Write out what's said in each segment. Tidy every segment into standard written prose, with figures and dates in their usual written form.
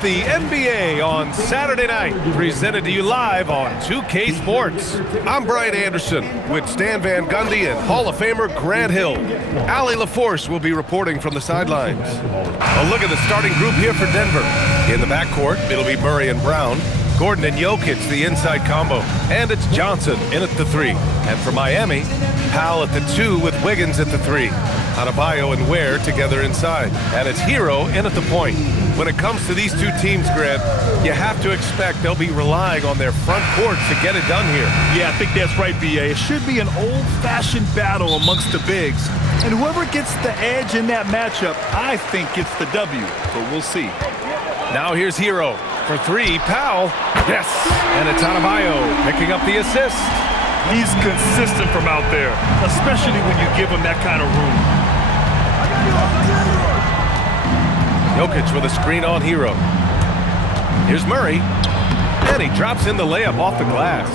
The NBA on Saturday night, presented to you live on 2K Sports. I'm Brian Anderson with Stan Van Gundy and Hall of Famer Grant Hill. Allie LaForce will be reporting from the sidelines. A look at the starting group here for Denver. In the backcourt, it'll be Murray and Brown. Gordon and Jokic, the inside combo. And it's Johnson in at the 3. And for Miami, Powell at the 2 with Wiggins at the 3. Adebayo and Ware together inside. And it's Hero in at the point. When it comes to these two teams, Grant, you have to expect they'll be relying on their front court to get it done here. Yeah, I think that's right, B.A. It should be an old-fashioned battle amongst the bigs. And whoever gets the edge in that matchup, I think gets the W. But we'll see. Now here's Hero. For 3, Powell. Yes! And it's Adebayo picking up the assist. He's consistent from out there, especially when you give him that kind of room. Jokic with a screen on Hero. Here's Murray. And he drops in the layup off the glass.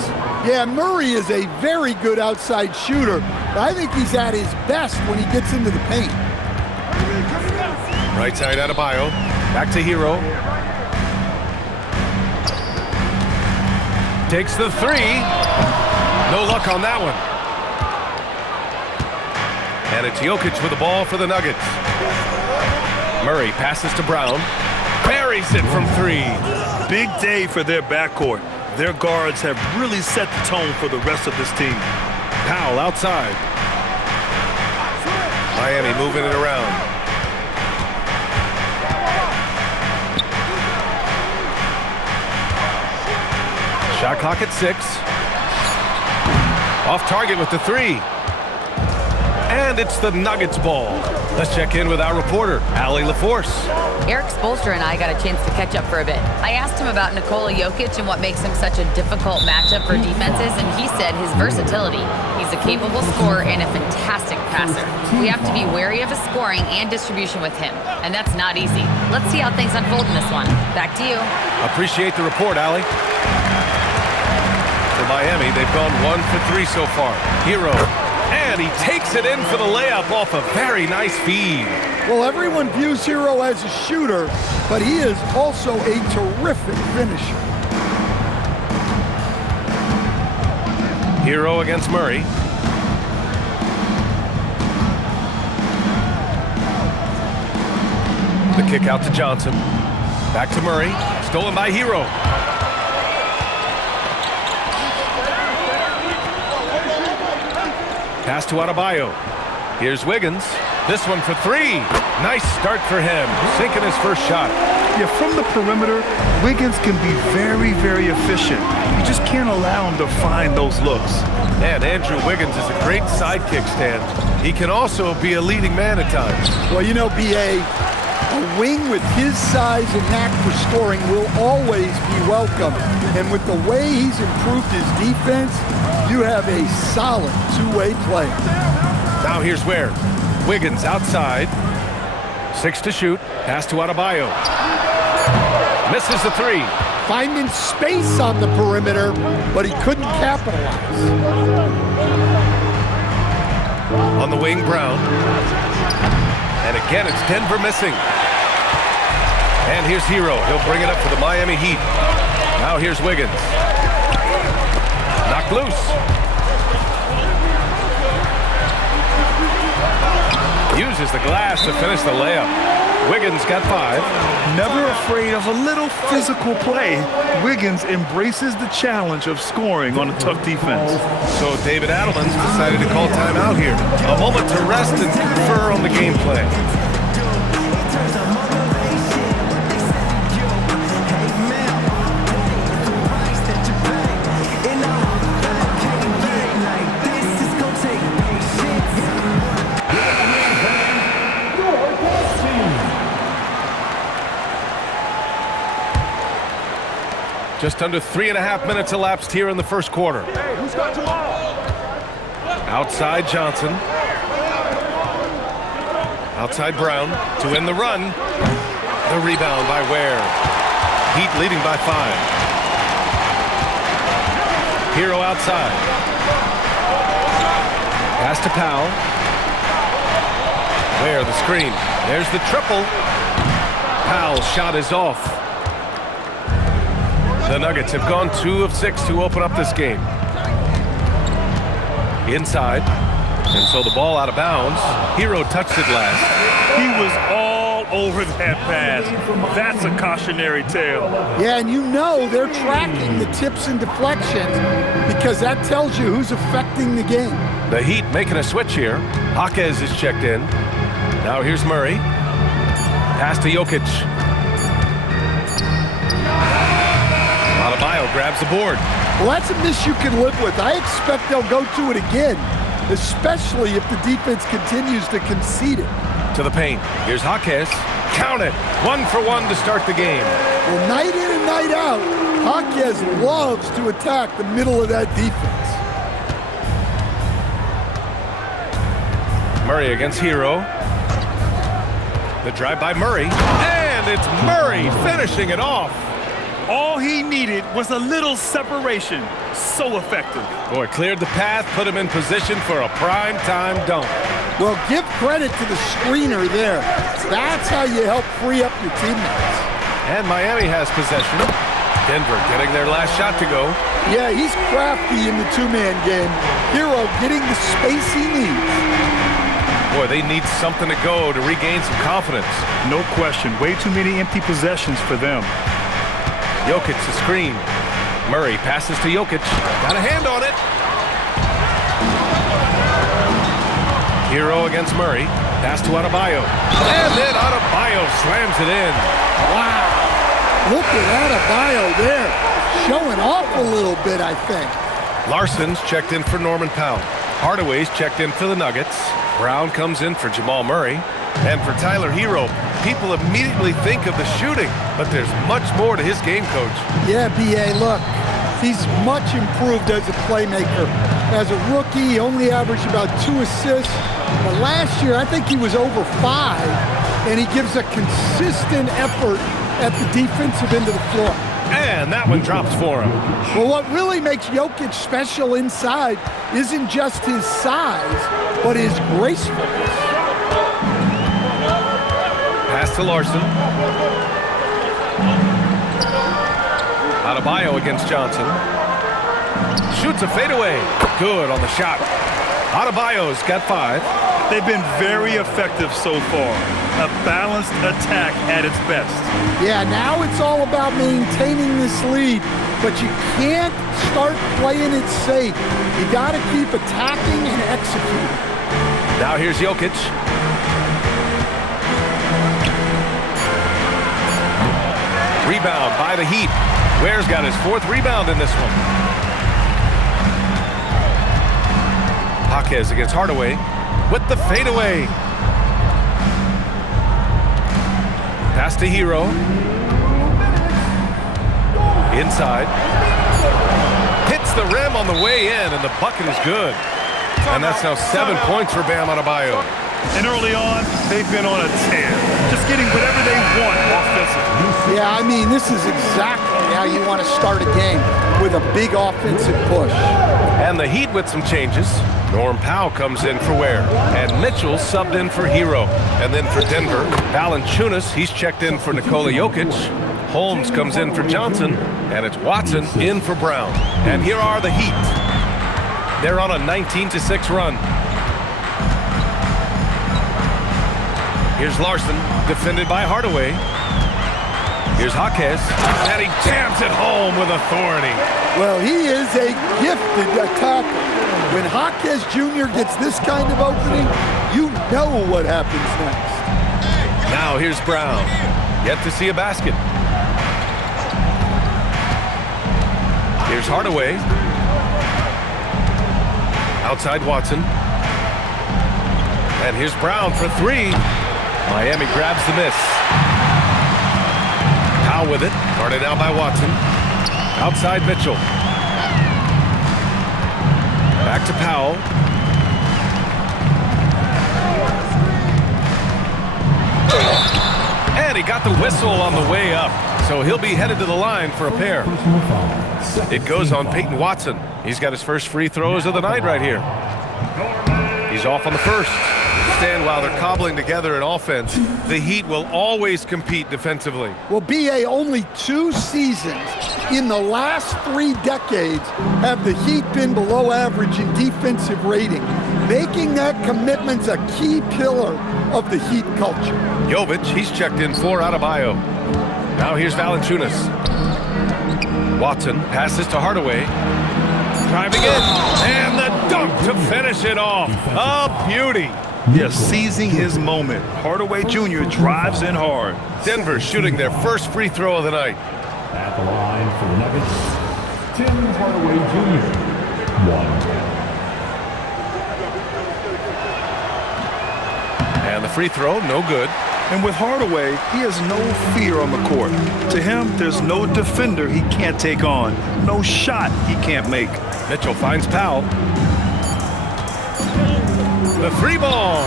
Yeah, Murray is a very good outside shooter, but I think he's at his best when he gets into the paint. Right side Adebayo. Back to Hero. Takes the 3. No luck on that one. And it's Jokic with the ball for the Nuggets. Murray passes to Brown. Buries it from 3. Big day for their backcourt. Their guards have really set the tone for the rest of this team. Powell outside. Miami moving it around. Shot clock at 6. Off target with the 3. And it's the Nuggets ball. Let's check in with our reporter, Allie LaForce. Eric Spoelstra and I got a chance to catch up for a bit. I asked him about Nikola Jokic and what makes him such a difficult matchup for defenses, and he said his versatility. He's a capable scorer and a fantastic passer. We have to be wary of his scoring and distribution with him, and that's not easy. Let's see how things unfold in this one. Back to you. Appreciate the report, Allie. For Miami, they've gone 1 for 3 so far. Hero. And he takes it in for the layup off a very nice feed. Well, everyone views Hero as a shooter, but he is also a terrific finisher. Hero against Murray. The kick out to Johnson. Back to Murray. Stolen by Hero. Pass to Adebayo. Here's Wiggins. This one for 3. Nice start for him. Sinking his first shot. Yeah, from the perimeter, Wiggins can be very, very efficient. You just can't allow him to find those looks. And Andrew Wiggins is a great sidekick, Stan. He can also be a leading man at times. Well, you know, B.A., a wing with his size and knack for scoring will always be welcome. And with the way he's improved his defense, you have a solid two-way player. Now here's Ware. Wiggins outside. 6 to shoot. Pass to Adebayo. Misses the 3. Finding space on the perimeter, but he couldn't capitalize. On the wing, Brown. And again, it's Denver missing. And here's Hero. He'll bring it up for the Miami Heat. Now here's Wiggins. Knocked loose. Uses the glass to finish the layup. Wiggins got 5. Never afraid of a little physical play, Wiggins embraces the challenge of scoring on a tough defense. So David Adelman's decided to call timeout here. A moment to rest and confer on the game plan. Just under 3.5 minutes elapsed here in the first quarter. Hey, who's got to Outside Johnson. Outside Brown to win the run. The rebound by Ware. Heat leading by 5. Hero outside. Pass to Powell. Ware the screen. There's the triple. Powell's shot is off. The Nuggets have gone 2 of 6 to open up this game. Inside, and so the ball out of bounds. Hero touched it last. He was all over that pass. That's a cautionary tale. Yeah, and you know they're tracking the tips and deflections because that tells you who's affecting the game. The Heat making a switch here. Jaquez is checked in. Now here's Murray. Pass to Jokic. Adebayo grabs the board. Well, that's a miss you can live with. I expect they'll go to it again, especially if the defense continues to concede it. To the paint. Here's Jaquez. Count it. 1 for 1 to start the game. Well, night in and night out, Jaquez loves to attack the middle of that defense. Murray against Hero. The drive by Murray. And it's Murray finishing it off. All he needed was a little separation. So effective. Boy, cleared the path, put him in position for a prime-time dunk. Well, give credit to the screener there. That's how you help free up your teammates. And Miami has possession. Denver getting their last shot to go. Yeah, he's crafty in the two-man game. Hero getting the space he needs. Boy, they need something to go to regain some confidence. No question. Way too many empty possessions for them. Jokic the screen. Murray passes to Jokic. Got a hand on it. Hero against Murray. Pass to Adebayo. And then Adebayo slams it in. Wow. Look at Adebayo there. Showing off a little bit, I think. Larson's checked in for Norman Powell. Hardaway's checked in for the Nuggets. Brown comes in for Jamal Murray. And for Tyler Hero, people immediately think of the shooting, but there's much more to his game, Coach. Yeah, B.A., look, he's much improved as a playmaker. As a rookie, he only averaged about 2 assists. But last year, I think he was over 5, and he gives a consistent effort at the defensive end of the floor. And that one drops for him. Well, what really makes Jokic special inside isn't just his size, but his gracefulness. Pass to Larson. Adebayo against Johnson. Shoots a fadeaway. Good on the shot. Adebayo's got 5. They've been very effective so far. A balanced attack at its best. Yeah, now it's all about maintaining this lead, but you can't start playing it safe. You got to keep attacking and executing. Now here's Jokic. Rebound by the Heat. Ware's got his 4th rebound in this one. Jaquez against Hardaway with the fadeaway. Pass to Hero. Inside. Hits the rim on the way in, and the bucket is good. And that's now 7 points for Bam Adebayo. And early on, they've been on a tear. Just getting whatever they want offensively. Yeah, I mean, this is exactly how you want to start a game, with a big offensive push. And the Heat with some changes. Norm Powell comes in for Ware. And Mitchell subbed in for Hero. And then for Denver, Valanciunas, he's checked in for Nikola Jokic. Holmes comes in for Johnson. And it's Watson in for Brown. And here are the Heat. They're on a 19-6 run. Here's Larson, defended by Hardaway. Here's Jaquez, and he jams it home with authority. Well, he is a gifted attacker. When Jaquez Jr. gets this kind of opening, you know what happens next. Now here's Brown, yet to see a basket. Here's Hardaway. Outside Watson. And here's Brown for 3. Miami grabs the miss. Powell with it. Guarded now by Watson. Outside Mitchell. Back to Powell. And he got the whistle on the way up. So he'll be headed to the line for a pair. It goes on Peyton Watson. He's got his first free throws of the night right here. He's off on the first. Stan, while they're cobbling together an offense, the Heat will always compete defensively. Well, BA, only 2 seasons in the last 3 decades have the Heat been below average in defensive rating, making that commitment a key pillar of the Heat culture. Jovic, he's checked in for Adebayo. Now here's Valanciunas. Watson passes to Hardaway. Driving in, and the dunk to finish it off. A beauty. Yes, seizing his moment. Hardaway Jr. drives in hard. Denver shooting their first free throw of the night. At the line for the Nuggets, Tim Hardaway Jr. 1. And the free throw, no good. And with Hardaway, he has no fear on the court. To him, there's no defender he can't take on, no shot he can't make. Mitchell finds Powell. The 3 ball.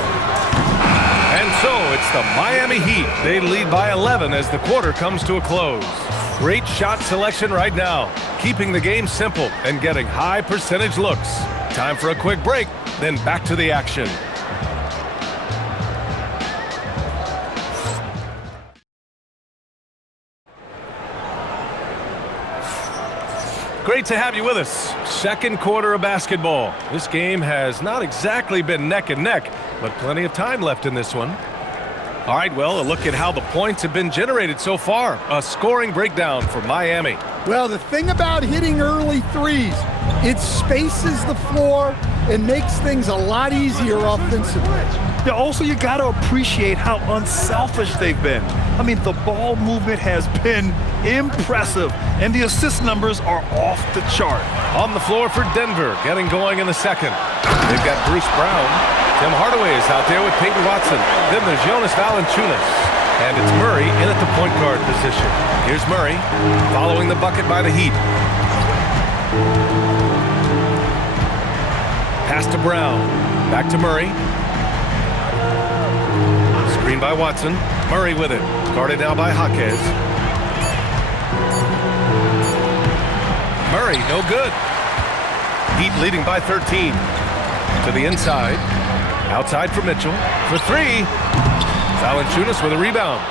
And so it's the Miami Heat. They lead by 11 as the quarter comes to a close. Great shot selection right now, keeping the game simple and getting high percentage looks. Time for a quick break, then back to the action. Great to have you with us. Second quarter of basketball. This game has not exactly been neck and neck, but plenty of time left in this one. All right, well, a look at how the points have been generated so far. A scoring breakdown for Miami. Well, the thing about hitting early threes, it spaces the floor and makes things a lot easier offensively. Yeah, also, you got to appreciate how unselfish they've been. I mean, the ball movement has been impressive, and the assist numbers are off the chart. On the floor for Denver, getting going in the second. They've got Bruce Brown. Tim Hardaway is out there with Peyton Watson. Then there's Jonas Valanciunas. And it's Murray in at the point guard position. Here's Murray, following the bucket by the Heat. Pass to Brown. Back to Murray. Screen by Watson. Murray with it. Guarded now by Jaquez. Murray, no good. Heat leading by 13. To the inside. Outside for Mitchell. For 3. Valanciunas with a rebound.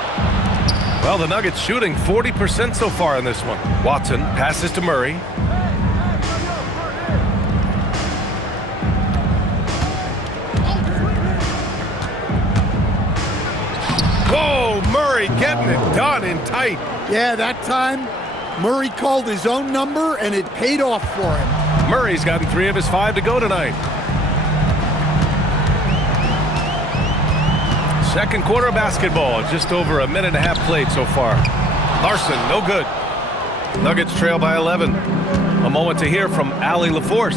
Well, the Nuggets shooting 40% so far in this one. Watson passes to Murray. Whoa, Murray getting it done in tight. Yeah, that time Murray called his own number and it paid off for him. Murray's gotten 3 of his 5 to go tonight. Second quarter of basketball, just over a minute and a half played so far. Larson, no good. Nuggets trail by 11. A moment to hear from Allie LaForce.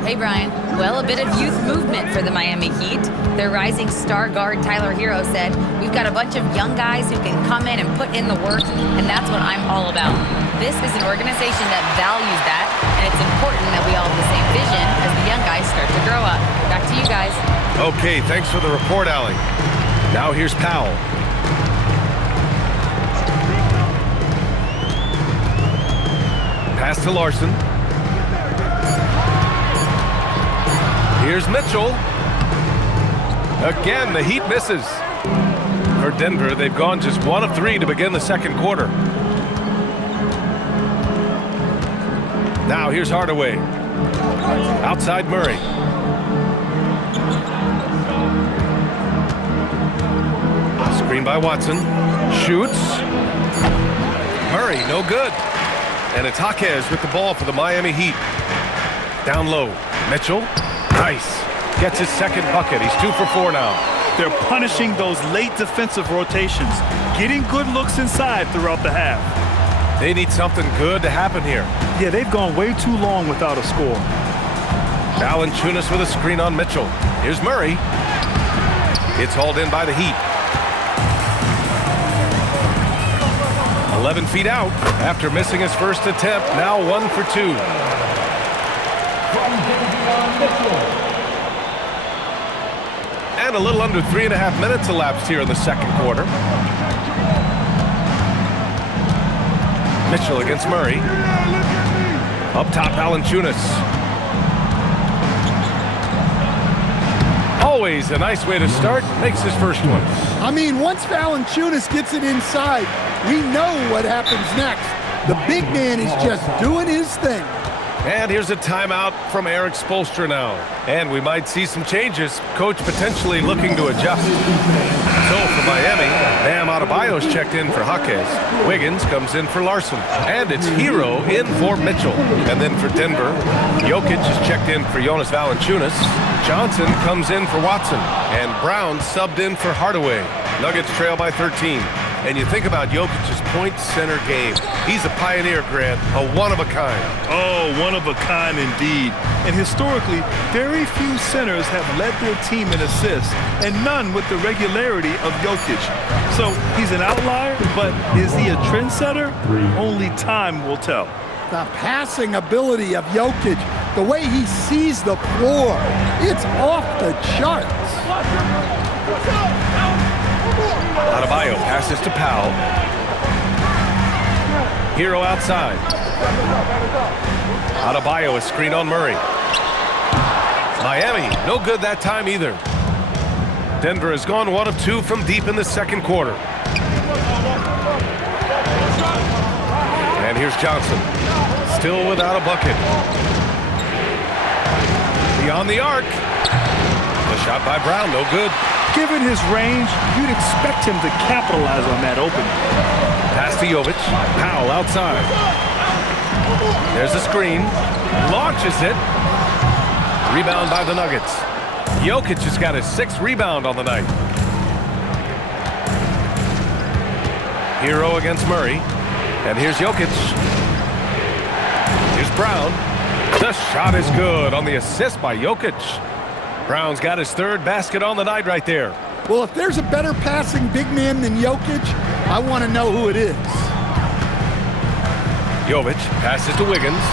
Hey, Brian. Well, a bit of youth movement for the Miami Heat. Their rising star guard, Tyler Hero, said, "We've got a bunch of young guys who can come in and put in the work, and that's what I'm all about." This is an organization that values that, and it's important that we all have the same vision as the young guys start to grow up. Back to you guys. Okay, thanks for the report, Allie. Now here's Powell. Pass to Larson. Here's Mitchell. Again, the Heat misses. For Denver, they've gone just 1 of 3 to begin the second quarter. Now here's Hardaway. Outside Murray. Screen by Watson. Shoots. Murray, no good. And it's Jaquez with the ball for the Miami Heat. Down low. Mitchell. Nice. Gets his second bucket. He's 2 for 4 now. They're punishing those late defensive rotations, getting good looks inside throughout the half. They need something good to happen here. Yeah, they've gone way too long without a score. Valanciunas with a screen on Mitchell. Here's Murray. It's hauled in by the Heat. 11 feet out after missing his first attempt. Now 1 for 2. And a little under 3.5 minutes elapsed here in the second quarter. Mitchell against Murray. Up top, Valanciunas. always a nice way to start. Makes his first one. I mean, once Valanciunas gets it inside, we know what happens next. The big man is just doing his thing. And here's a timeout from Eric Spoelstra now. And we might see some changes. Coach potentially looking to adjust. So for Miami, Bam Adebayo's checked in for Jaquez. Wiggins comes in for Larson. And it's Hero in for Mitchell. And then for Denver, Jokic is checked in for Jonas Valanciunas. Johnson comes in for Watson. And Brown subbed in for Hardaway. Nuggets trail by 13. And you think about Jokic's point center game. He's a pioneer, Grant, a one-of-a-kind. Oh, one of a kind indeed. And historically, very few centers have led their team in assists, and none with the regularity of Jokic. So he's an outlier, but is he a trendsetter? Only time will tell. The passing ability of Jokic, the way he sees the floor, it's off the charts. Adebayo passes to Powell. Hero outside. Adebayo is screen on Murray. Miami, no good that time either. Denver has gone 1 of 2 from deep in the second quarter. And here's Johnson, still without a bucket. Beyond the arc. The shot by Brown, no good. Given his range, you'd expect him to capitalize on that opening. Pass to Jovic. Powell outside. There's a screen. Launches it. Rebound by the Nuggets. Jokic has got his 6th rebound on the night. Hero against Murray. And here's Jokic. Here's Brown. The shot is good on the assist by Jokic. Brown's got his 3rd basket on the night right there. Well, if there's a better passing big man than Jokic, I want to know who it is. Jovic passes to Wiggins.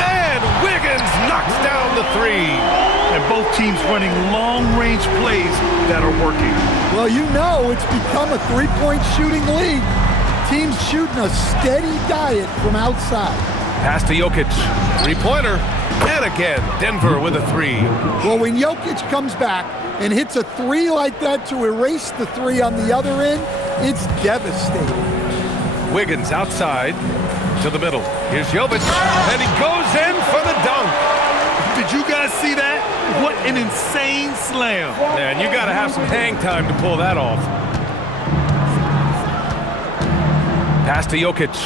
And Wiggins knocks down the 3. And both teams running long-range plays that are working. Well, you know it's become a three-point shooting league. Teams shooting a steady diet from outside. Pass to Jokic. 3-pointer. And again, Denver with a 3. Well, when Jokic comes back and hits a 3 like that to erase the 3 on the other end, it's devastating. Wiggins outside to the middle. Here's Jovic, and he goes in for the dunk. Did you guys see that? What an insane slam. Man, you got to have some hang time to pull that off. Pass to Jokic.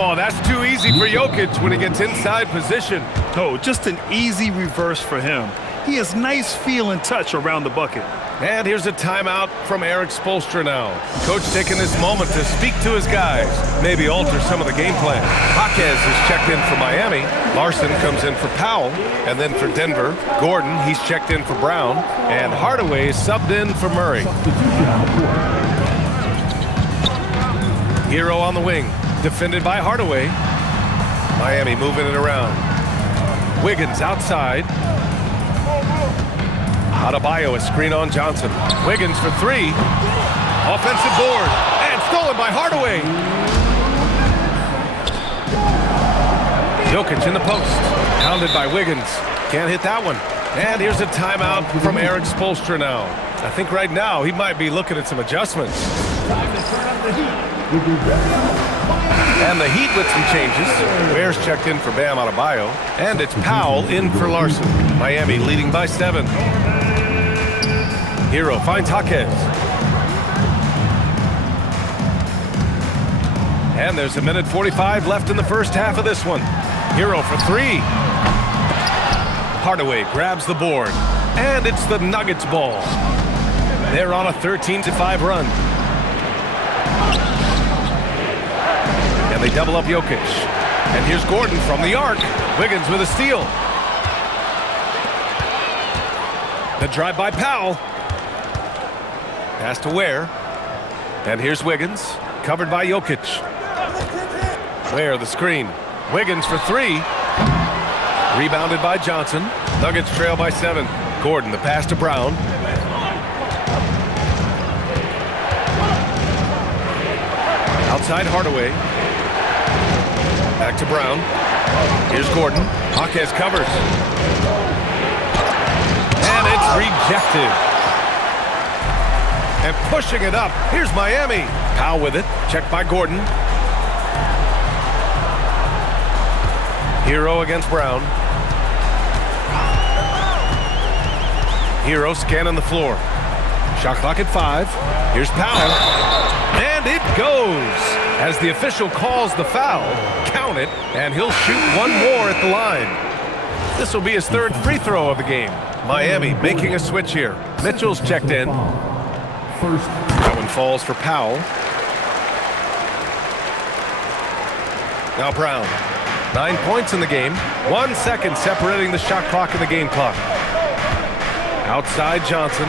Oh, that's too easy for Jokic when he gets inside position. Oh, just an easy reverse for him. He has nice feel and touch around the bucket. And here's a timeout from Eric Spoelstra now. Coach taking this moment to speak to his guys, maybe alter some of the game plan. Jaquez is checked in for Miami. Larson comes in for Powell. And then for Denver, Gordon, he's checked in for Brown. And Hardaway is subbed in for Murray. Hero on the wing, defended by Hardaway. Miami moving it around. Wiggins outside. Adebayo is screen on Johnson. Wiggins for 3. Offensive board. And stolen by Hardaway. Jokic in the post. Pounded by Wiggins. Can't hit that one. And here's a timeout from Eric Spoelstra now. I think right now he might be looking at some adjustments. And the Heat with some changes. Bears checked in for Bam Adebayo. And it's Powell in for Larson. Miami leading by 7. Hero finds Jaquez. And there's 1:45 left in the first half of this one. Hero for 3. Hardaway grabs the board. And it's the Nuggets ball. They're on a 13-5 run. And they double up Jokic. And here's Gordon from the arc. Wiggins with a steal. The drive by Powell. Pass to Ware. And here's Wiggins, covered by Jokic. Ware the screen. Wiggins for 3. Rebounded by Johnson. Nuggets trail by 7. Gordon, the pass to Brown. Outside Hardaway. Back to Brown. Here's Gordon. Jaquez covers. And it's rejected. And pushing it up. Here's Miami. Powell with it. Checked by Gordon. Hero against Brown. Hero scanning the floor. Shot clock at 5. Here's Powell. And it goes. As the official calls the foul, count it, and he'll shoot one more at the line. This will be his 3rd free throw of the game. Miami making a switch here. Mitchell's checked in. That one falls for Powell. Now Brown. 9 points in the game. 1 second separating the shot clock and the game clock. Outside Johnson.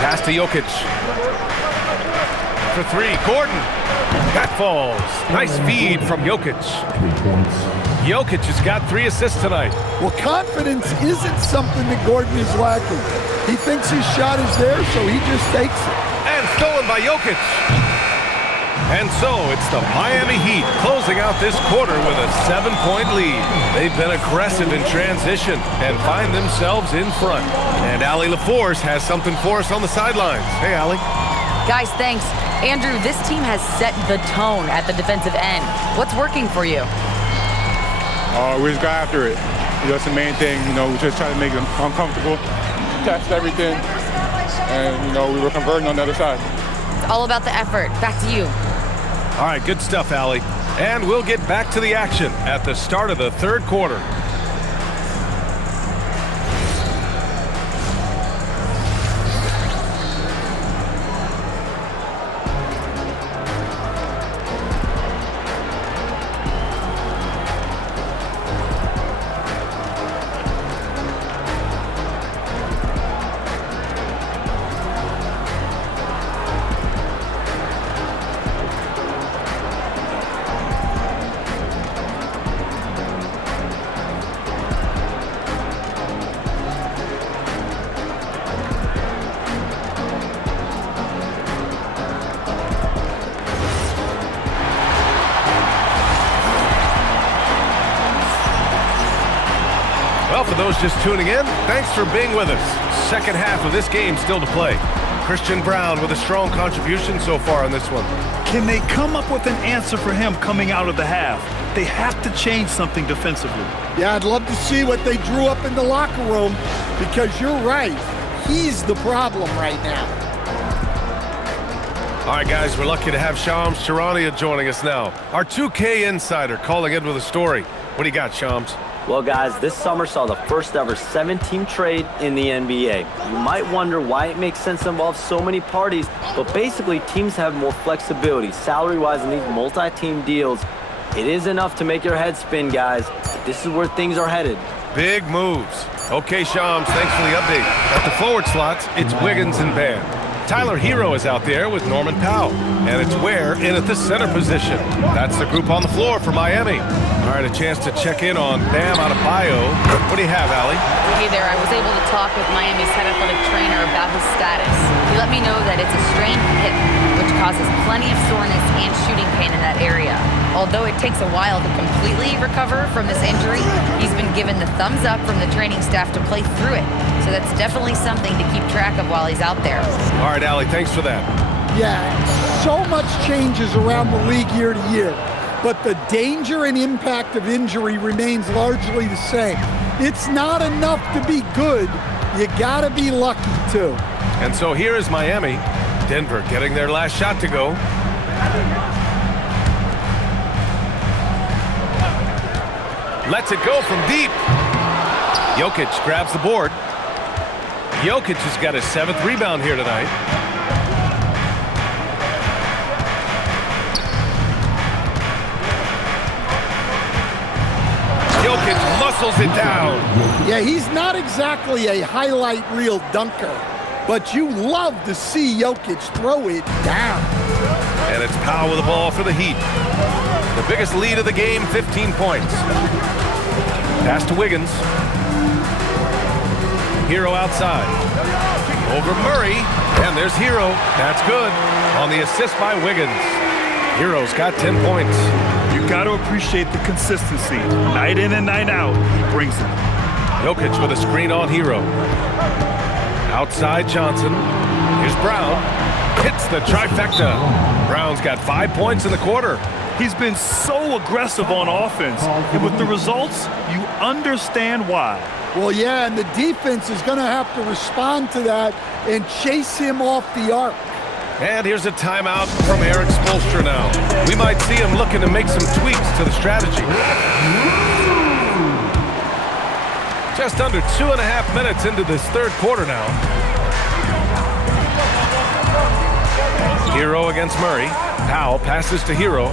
Pass to Jokic. For 3, Gordon. That falls. Nice feed from Jokic. 3 points. Jokic has got 3 assists tonight. Well, confidence isn't something that Gordon is lacking. He thinks his shot is there, so he just takes it. And stolen by Jokic. And so it's the Miami Heat closing out this quarter with a 7-point lead. They've been aggressive in transition and find themselves in front. And Allie LaForce has something for us on the sidelines. Hey, Allie. Guys, thanks. Andrew, this team has set the tone at the defensive end. What's working for you? We just got after it. That's the main thing. We just try to make them uncomfortable, test everything, and, we were converting on the other side. It's all about the effort. Back to you. All right, good stuff, Allie. And we'll get back to the action at the start of the 3rd quarter. Well, for those just tuning in, thanks for being with us. Second half of this game still to play. Christian Braun with a strong contribution so far in this one. Can they come up with an answer for him coming out of the half? They have to change something defensively. Yeah, I'd love to see what they drew up in the locker room, because you're right. He's the problem right now. All right, guys, we're lucky to have Shams Charania joining us now. Our 2K insider calling in with a story. What do you got, Shams? Well, guys, this summer saw the first ever 7-team trade in the NBA. You might wonder why it makes sense to involve so many parties, but basically teams have more flexibility salary-wise in these multi-team deals. It is enough to make your head spin, guys. This is where things are headed. Big moves. Okay, Shams, thanks for the update. At the forward slots, it's Wiggins and Bam. Tyler Hero is out there with Norman Powell, and it's Ware in at the center position. That's the group on the floor for Miami. All right, a chance to check in on Bam Adebayo. What do you have, Allie? Hey there, I was able to talk with Miami's head athletic trainer about his status. He let me know that it's a strained hip, which causes plenty of soreness and shooting pain in that area. Although it takes a while to completely recover from this injury, he's been given the thumbs up from the training staff to play through it. So that's definitely something to keep track of while he's out there. All right, Allie, thanks for that. Yeah, so much changes around the league year to year, but the danger and impact of injury remains largely the same. It's not enough to be good. You gotta be lucky too. And so here is Miami. Denver getting their last shot to go. Lets it go from deep. Jokic grabs the board. Jokic has got his 7th rebound here tonight. Jokic muscles it down. Yeah, he's not exactly a highlight reel dunker, but you love to see Jokic throw it down. And it's Powell with the ball for the Heat. The biggest lead of the game, 15 points. Pass to Wiggins. Hero outside. Over Murray. And there's Hero. That's good. On the assist by Wiggins. Hero's got 10 points. You got to appreciate the consistency. Night in and night out, he brings it. Jokic with a screen on Hero. Outside Johnson. Here's Brown. Hits the trifecta. Brown's got 5 points in the quarter. He's been so aggressive on offense, and with the results, you understand why. Well, yeah, and the defense is going to have to respond to that and chase him off the arc. And here's a timeout from Erik Spoelstra now. We might see him looking to make some tweaks to the strategy. Just under 2.5 minutes into this third quarter now. Hero against Murray. Powell passes to Hero.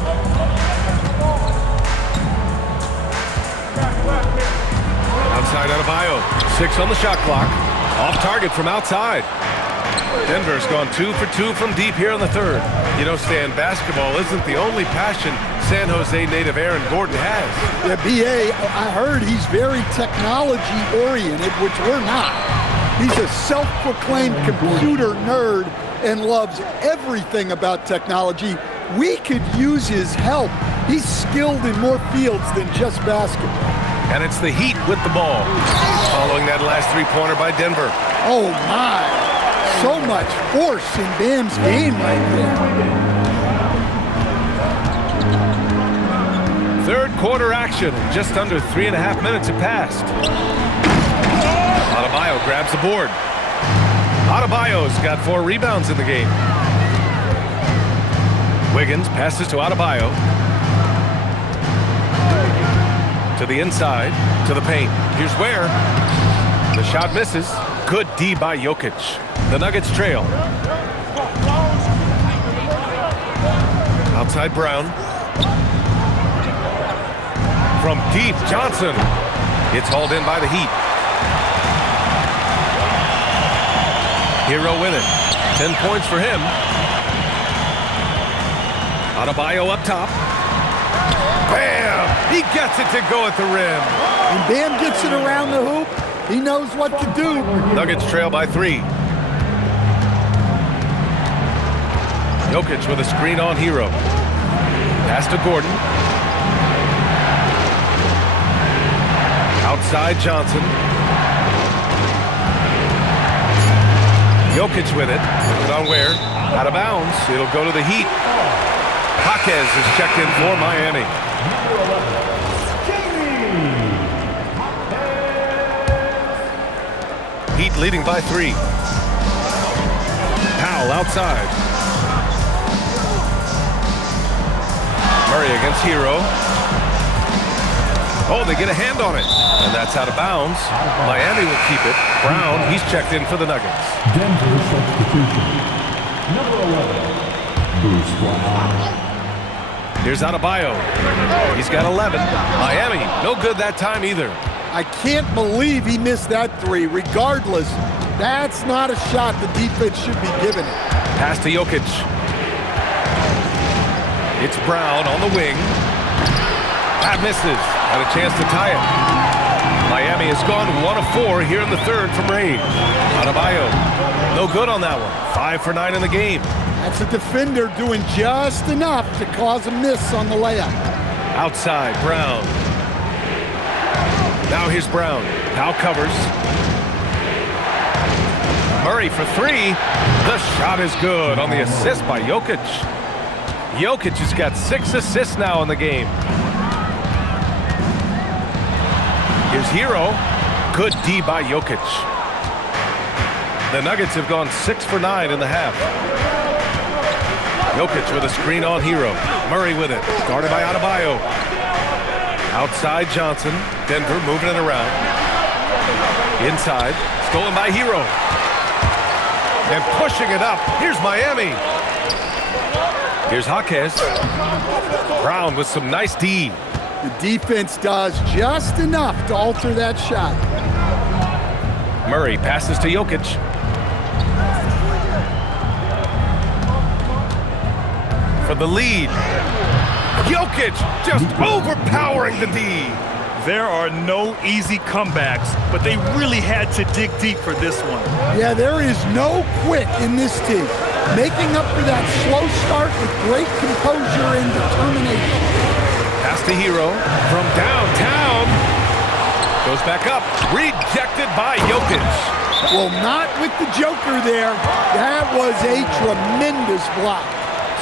Outside Adebayo. 6 on the shot clock. Off target from outside. Denver's gone 2 for 2 from deep here in the third. You know, Stan, basketball isn't the only passion San Jose native Aaron Gordon has. Yeah, B.A., I heard he's very technology-oriented, which we're not. He's a self-proclaimed computer nerd and loves everything about technology. We could use his help. He's skilled in more fields than just basketball. And it's the Heat with the ball. Following that last three-pointer by Denver. Oh, my. So much force in Bam's game right there. Third quarter action. Just under 3.5 minutes have passed. Adebayo grabs the board. Adebayo's got 4 rebounds in the game. Wiggins passes to Adebayo. To the inside, to the paint. Here's where. The shot misses. Good D by Jokic. The Nuggets trail. Outside Brown. From deep, Johnson. It's hauled in by the Heat. Hero with it. 10 points for him. Adebayo up top. Bam! He gets it to go at the rim. When Bam gets it around the hoop, he knows what to do. Nuggets trail by 3. Jokic with a screen on Hero. Pass to Gordon. Outside Johnson. Jokic with it. Put it on where? Out of bounds. It'll go to the Heat. Jaquez is checked in for Miami. Heat leading by 3. Powell outside. Murray against Hero. Oh, they get a hand on it. And that's out of bounds. Miami will keep it. Brown, he's checked in for the Nuggets. Denver substitution. Number 11, Bruce Brown. Here's Adebayo. He's got 11. Miami, no good that time either. I can't believe he missed that 3. Regardless, that's not a shot the defense should be giving it. Pass to Jokic. It's Brown on the wing. That misses. Had a chance to tie it. Miami has gone 1 of 4 here in the third from range. Adebayo, no good on that one. 5 for 9 in the game. That's a defender doing just enough to cause a miss on the layup. Outside, Brown. Now here's Brown. Powell covers. Murray for 3. The shot is good on the assist by Jokic. Jokic has got 6 assists now in the game. Here's Hero. Good D by Jokic. The Nuggets have gone 6 for 9 in the half. Jokic with a screen on Hero. Murray with it. Guarded by Adebayo. Outside Johnson. Denver moving it around. Inside. Stolen by Hero. And pushing it up. Here's Miami. Here's Jaquez. Brown with some nice D. The defense does just enough to alter that shot. Murray passes to Jokic. For the lead. Jokic just overpowering the D. There are no easy comebacks, but they really had to dig deep for this one. Yeah, there is no quit in this team. making up for that slow start with great composure and determination. Pass to Hero from downtown. Goes back up. Rejected by Jokic. Well, not with the Joker there. That was a tremendous block.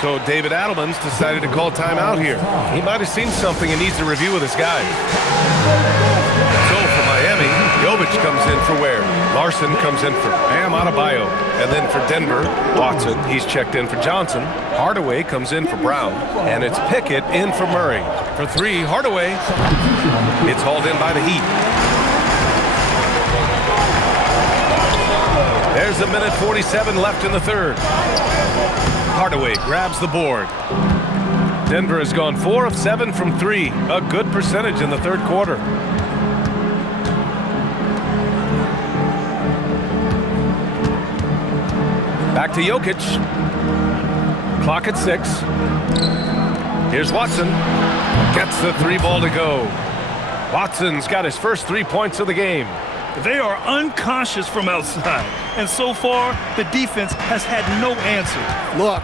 So David Adelman's decided to call timeout here. He might have seen something and needs to review with his guys. So for Miami, Jovic comes in for Ware. Larson comes in for Bam Adebayo. And then for Denver, Watson, he's checked in for Johnson. Hardaway comes in for Brown. And it's Pickett in for Murray. For three, Hardaway. It's hauled in by the Heat. There's a minute 47 left in the third. Hardaway grabs the board. Denver has gone 4 of 7 from 3. A good percentage in the third quarter. Back to Jokic. Clock at 6. Here's Watson. Gets the 3 ball to go. Watson's got his first 3 points of the game. They are unconscious from outside, and so far, the defense has had no answer. Look,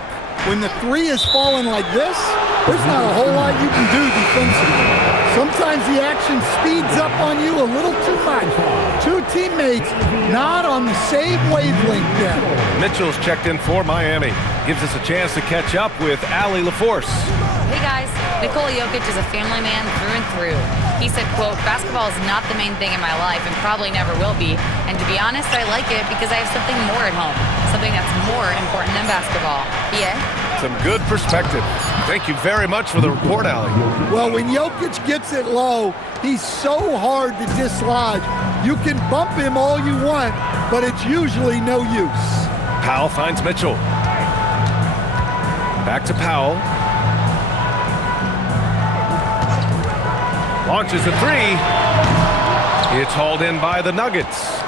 when the 3 is falling like this, there's not a whole lot you can do defensively. Sometimes the action speeds up on you a little too much. 2 teammates not on the same wavelength yet. Mitchell's checked in for Miami. Gives us a chance to catch up with Allie LaForce. Hey guys, Nikola Jokic is a family man through and through. He said, quote, "Basketball is not the main thing in my life and probably never will be. And to be honest, I like it because I have something more at home. Something that's more important than basketball." Yeah? Some good perspective. Thank you very much for the report, Allie. Well, when Jokic gets it low, he's so hard to dislodge. You can bump him all you want, but it's usually no use. Powell finds Mitchell. Back to Powell. Launches a 3. It's hauled in by the Nuggets.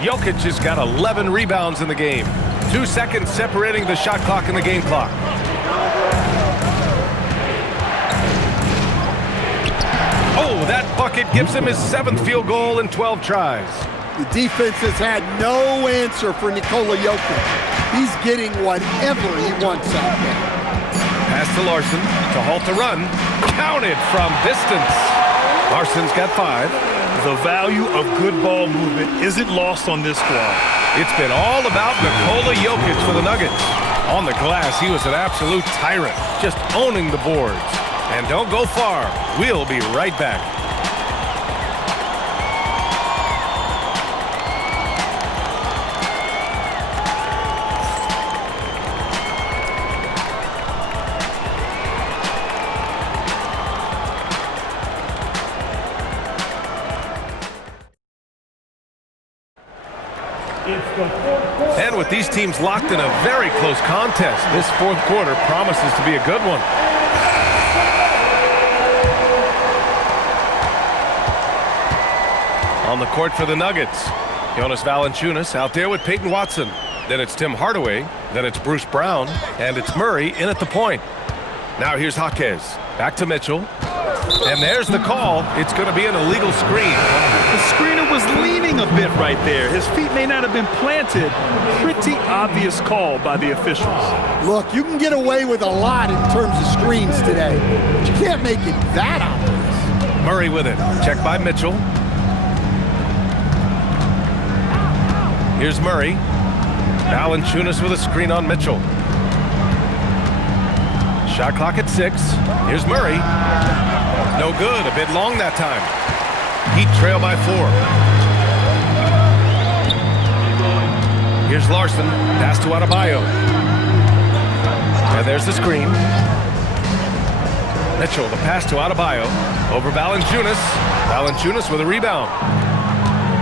Jokic has got 11 rebounds in the game. 2 seconds separating the shot clock and the game clock. Oh, that bucket gives him his 7th field goal in 12 tries. The defense has had no answer for Nikola Jokic. He's getting whatever he wants out there. Pass to Larson to halt the run. Counted from distance. Larson's got 5. The value of good ball movement isn't lost on this squad. It's been all about Nikola Jokic for the Nuggets. On the glass, he was an absolute tyrant, just owning the boards. And don't go far. We'll be right back. And with these teams locked in a very close contest, this fourth quarter promises to be a good one. On the court for the Nuggets, Jonas Valanciunas out there with Peyton Watson. Then it's Tim Hardaway, then it's Bruce Brown, and it's Murray in at the point. Now here's Jaquez. Back to Mitchell. And there's the call. It's going to be an illegal screen. The screener was leaning a bit right there. His feet may not have been planted. Pretty obvious call by the officials. Look, you can get away with a lot in terms of screens today, but you can't make it that obvious. Murray with it. Checked by Mitchell. Here's Murray. Valanciunas with a screen on Mitchell. Shot clock at 6. Here's Murray. No good. A bit long that time. Heat trail by 4. Here's Larson. Pass to Adebayo. And there's the screen. Mitchell, the pass to Adebayo. Over Valanciunas. Valanciunas with a rebound.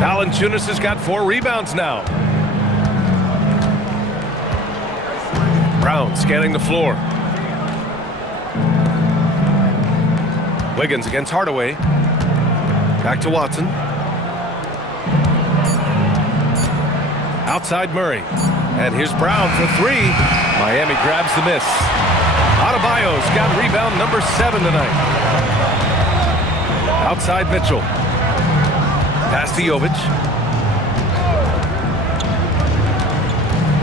Valanciunas has got 4 rebounds now. Brown scanning the floor. Wiggins against Hardaway. Back to Watson. Outside Murray. And here's Brown for 3. Miami grabs the miss. Adebayo's got rebound number 7 tonight. Outside Mitchell. Pass to Jovic.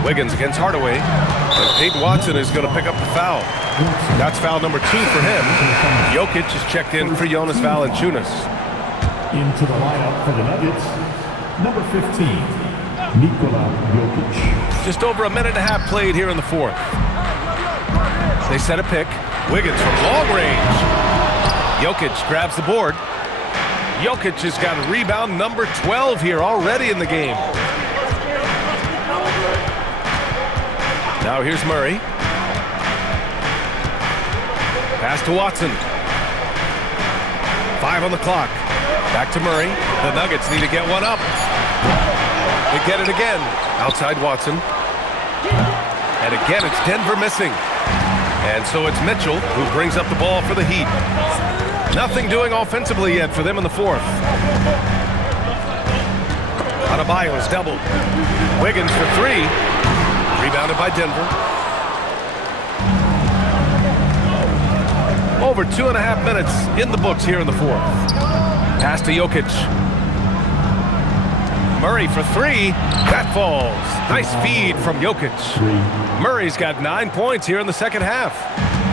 Wiggins against Hardaway. And Peyton Watson is going to pick up the foul. That's foul number 2 for him. Jokic is checked in for Jonas Valanciunas. Into the lineup for the Nuggets, number 15, Nikola Jokic. Just over a minute and a half played here in the fourth. They set a pick. Wiggins from long range. Jokic grabs the board. Jokic has got rebound number 12 here already in the game. Now here's Murray. Pass to Watson. 5 on the clock. Back to Murray. The Nuggets need to get one up. They get it again. Outside Watson. And again, it's Denver missing. And so it's Mitchell who brings up the ball for the Heat. Nothing doing offensively yet for them in the fourth. Adebayo is doubled. Wiggins for 3. Rebounded by Denver. Over 2.5 minutes in the books here in the fourth. Pass to Jokic. Murray for 3. That falls. Nice feed from Jokic. Murray's got 9 points here in the second half.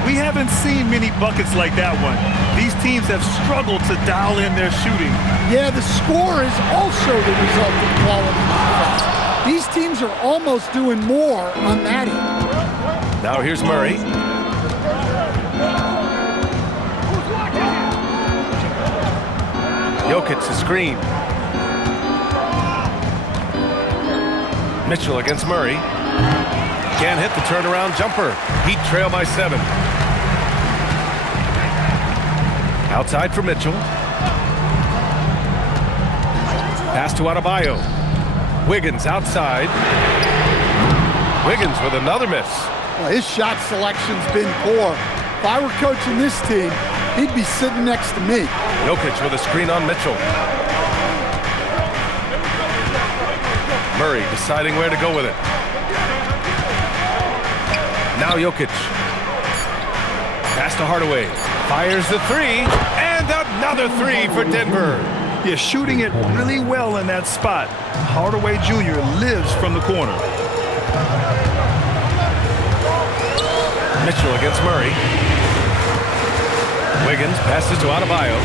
We haven't seen many buckets like that one. These teams have struggled to dial in their shooting. Yeah, the score is also the result of quality defense. These teams are almost doing more on that end. Now here's Murray. Jokic the screen. Mitchell against Murray. Can't hit the turnaround jumper. Heat trail by 7. Outside for Mitchell. Pass to Adebayo. Wiggins outside. Wiggins with another miss. Well, his shot selection's been poor. If I were coaching this team, he'd be sitting next to me. Jokic with a screen on Mitchell. Murray deciding where to go with it. Now Jokic. Pass to Hardaway. Fires the 3. And another 3 for Denver. You're shooting it really well in that spot. Hardaway Jr. lives from the corner. Mitchell against Murray. Wiggins passes to Adebayo.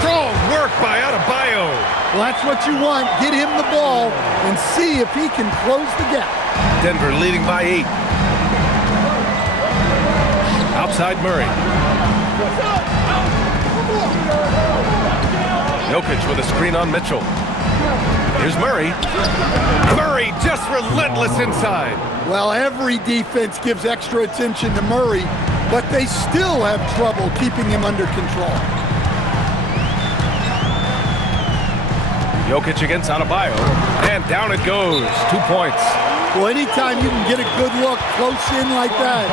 Strong work by Adebayo. Well, that's what you want. Get him the ball and see if he can close the gap. Denver leading by 8. Outside Murray. Jokic with a screen on Mitchell. Here's Murray. Murray just relentless inside. Well, every defense gives extra attention to Murray, but they still have trouble keeping him under control. Jokic against Adebayo. And down it goes. 2 points. Well, anytime you can get a good look close in like that,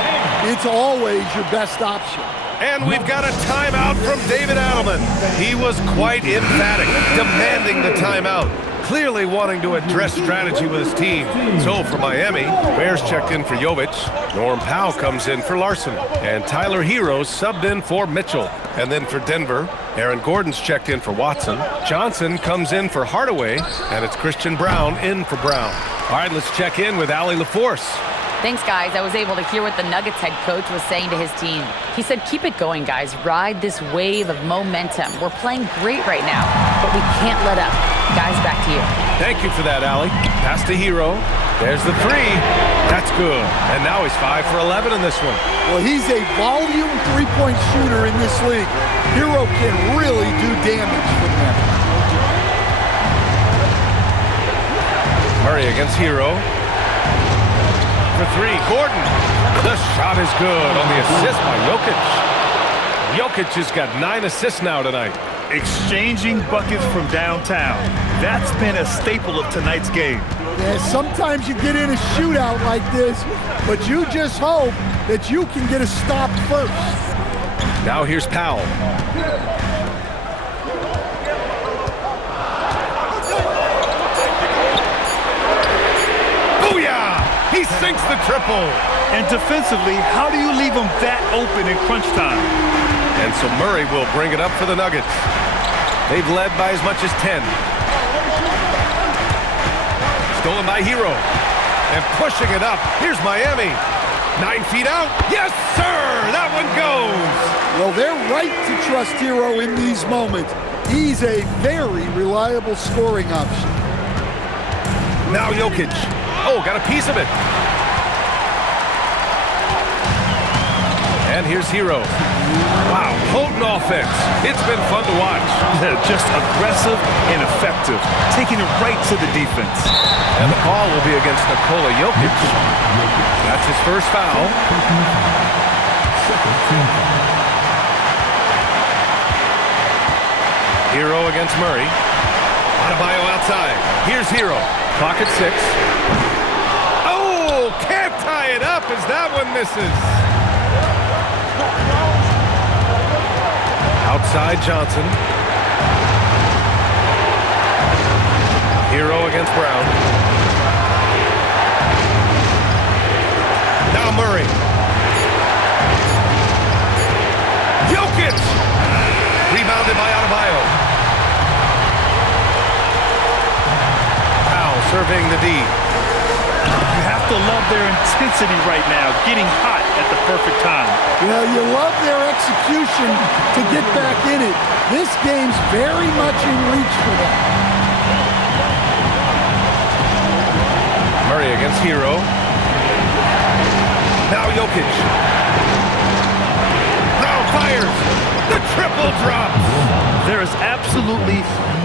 it's always your best option. And we've got a timeout from David Adelman. He was quite emphatic, demanding the timeout. Clearly wanting to address strategy with his team. So for Miami, Bears checked in for Jovic. Norm Powell comes in for Larson. And Tyler Hero subbed in for Mitchell. And then for Denver, Aaron Gordon's checked in for Watson. Johnson comes in for Hardaway. And it's Christian Brown in for Brown. All right, let's check in with Allie LaForce. Thanks, guys. I was able to hear what the Nuggets head coach was saying to his team. He said, keep it going, guys. Ride this wave of momentum. We're playing great right now, but we can't let up. Guys, back to you. Thank you for that, Allie. Pass to Hero. There's the 3. That's good. And now he's 5 for 11 in this one. Well, he's a volume three-point shooter in this league. Hero can really do damage from them. Murray against Hero. For 3, Gordon. The shot is good on the assist by Jokic. Jokic has got 9 assists now tonight. Exchanging buckets from downtown. That's been a staple of tonight's game. Yeah, sometimes you get in a shootout like this, but you just hope that you can get a stop first. Now here's Powell. He sinks the triple. And defensively, how do you leave them that open in crunch time? And so Murray will bring it up for the Nuggets. They've led by as much as 10. Stolen by Hero. And pushing it up. Here's Miami. 9 feet out. Yes, sir! That one goes! Well, they're right to trust Hero in these moments. He's a very reliable scoring option. Now Jokic. Oh, got a piece of it. And here's Hero. Wow, potent offense. It's been fun to watch. Just aggressive and effective, taking it right to the defense. And the call will be against Nikola Jokic. That's his first foul. Hero against Murray. Adebayo outside. Here's Hero. Clock at 6. Oh, can't tie it up as that one misses. Outside Johnson. Hero against Brown. Now Murray. Jokic! Rebounded by Adebayo. Powell surveying the D. You have to love their intensity right now, getting hot at the perfect time. Well, you love their execution to get back in it. This game's very much in reach for them. Murray against Hero. Now Jokic. Brown fires. The triple drops. There is absolutely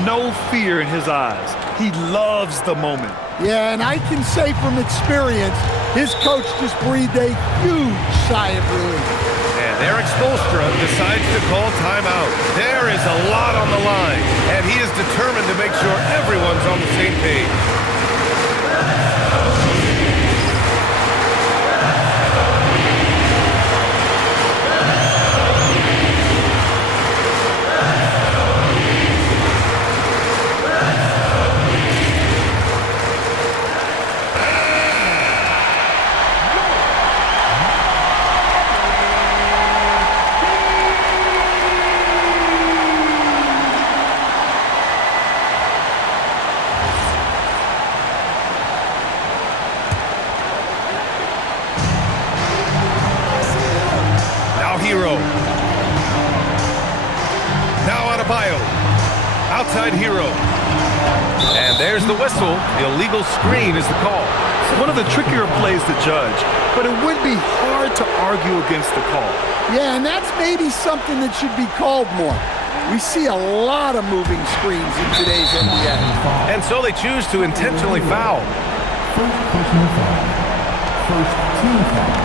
no fear in his eyes. He loves the moment. Yeah, and I can say from experience, his coach just breathed a huge sigh of relief. And Eric Spoelstra decides to call timeout. There is a lot on the line, and he is determined to make sure everyone's on the same page. Hero. Now Adebayo. Outside Hero. And there's the whistle. The illegal screen is the call. One of the trickier plays to judge, but it would be hard to argue against the call. Yeah, and that's maybe something that should be called more. We see a lot of moving screens in today's NBA. And so they choose to intentionally foul. First personal foul. First team foul.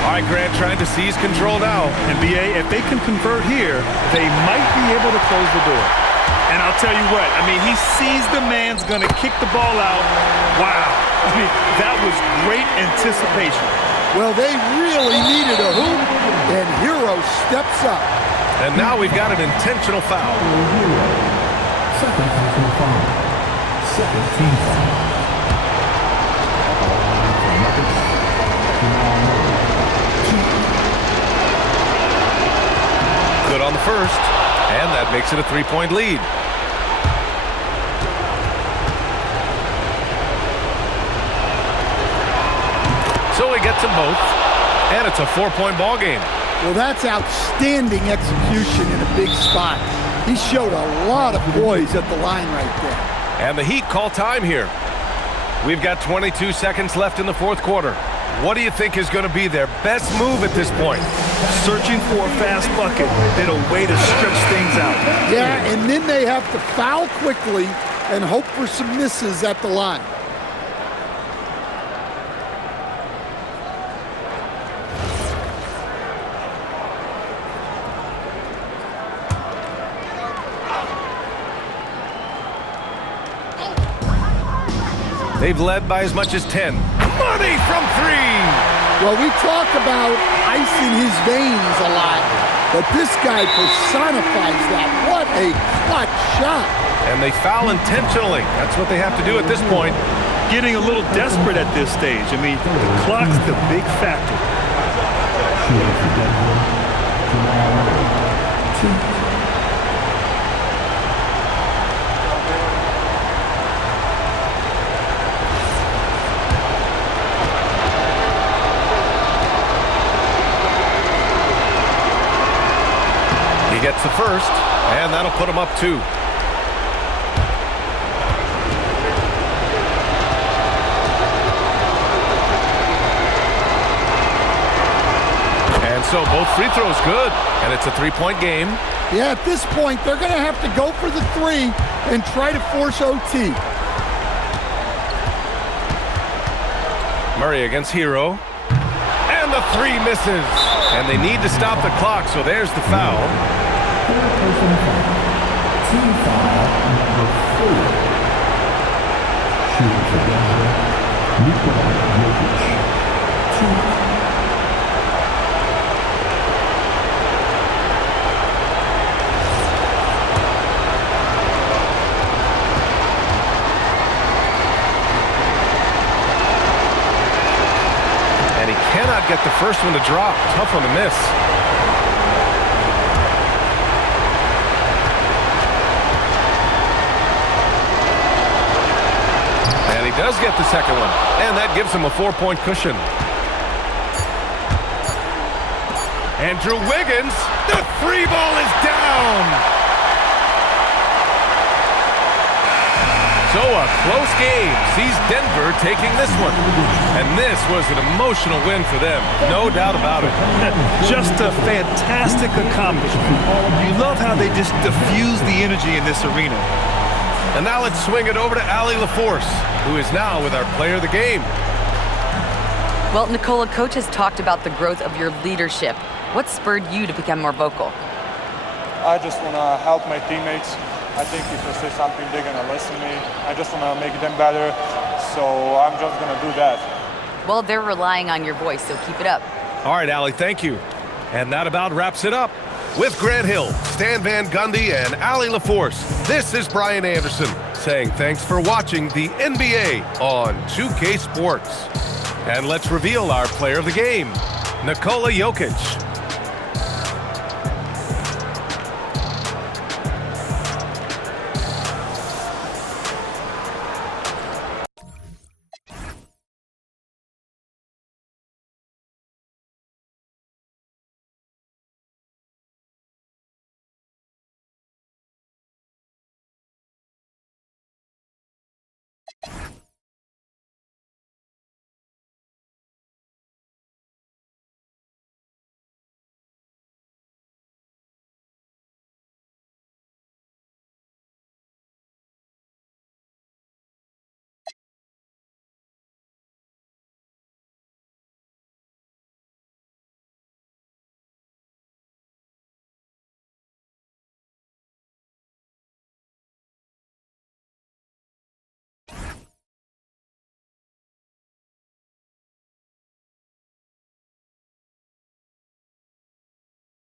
All right, Grant trying to seize control now. NBA, if they can convert here, they might be able to close the door. And I'll tell you what, I mean, he sees the man's going to kick the ball out. Wow. I mean, that was great anticipation. Well, they really needed a hoop, and Hero steps up. And now we've got an intentional foul. Second personal foul. Second team foul. Good on the first, and that makes it a 3-point lead. So he gets them both, and it's a 4-point ball game. Well, that's outstanding execution in a big spot. He showed a lot of poise at the line right there. And the Heat call time here. We've got 22 seconds left in the fourth quarter. What do you think is going to be their best move at this point? Searching for a fast bucket, then a way to stretch things out. Yeah, and then they have to foul quickly and hope for some misses at the line. They've led by as much as 10. Money from 3! Well, we talk about ice in his veins a lot, but this guy personifies that. What a clutch shot. And they foul intentionally. That's what they have to do at this point. Getting a little desperate at this stage. I mean, the clock's the big factor. gets the first, and that'll put him up 2. And so both free throws good, and it's a 3-point game. Yeah, at this point, they're going to have to go for the 3 and try to force OT. Murray against Hero. And the 3 misses. And they need to stop the clock, so there's the foul. Personal foul. Team foul number 4. Shooting for Denver, Nikola Jokic. 2. Cannot get the first one to drop. Tough one to miss. And he does get the second one. And that gives him a 4-point cushion. Andrew Wiggins. The 3 ball is down. So a close game sees Denver taking this one. And this was an emotional win for them. No doubt about it. Just a fantastic accomplishment. You love how they just diffuse the energy in this arena. And now let's swing it over to Allie LaForce, who is now with our player of the game. Well, Nikola, coach has talked about the growth of your leadership. What spurred you to become more vocal? I just want to help my teammates. I think if I say something, they're going to listen to me. I just want to make them better, so I'm just going to do that. Well, they're relying on your voice, so keep it up. All right, Allie, thank you. And that about wraps it up. With Grant Hill, Stan Van Gundy, and Allie LaForce, this is Brian Anderson saying thanks for watching the NBA on 2K Sports. And let's reveal our player of the game, Nikola Jokic.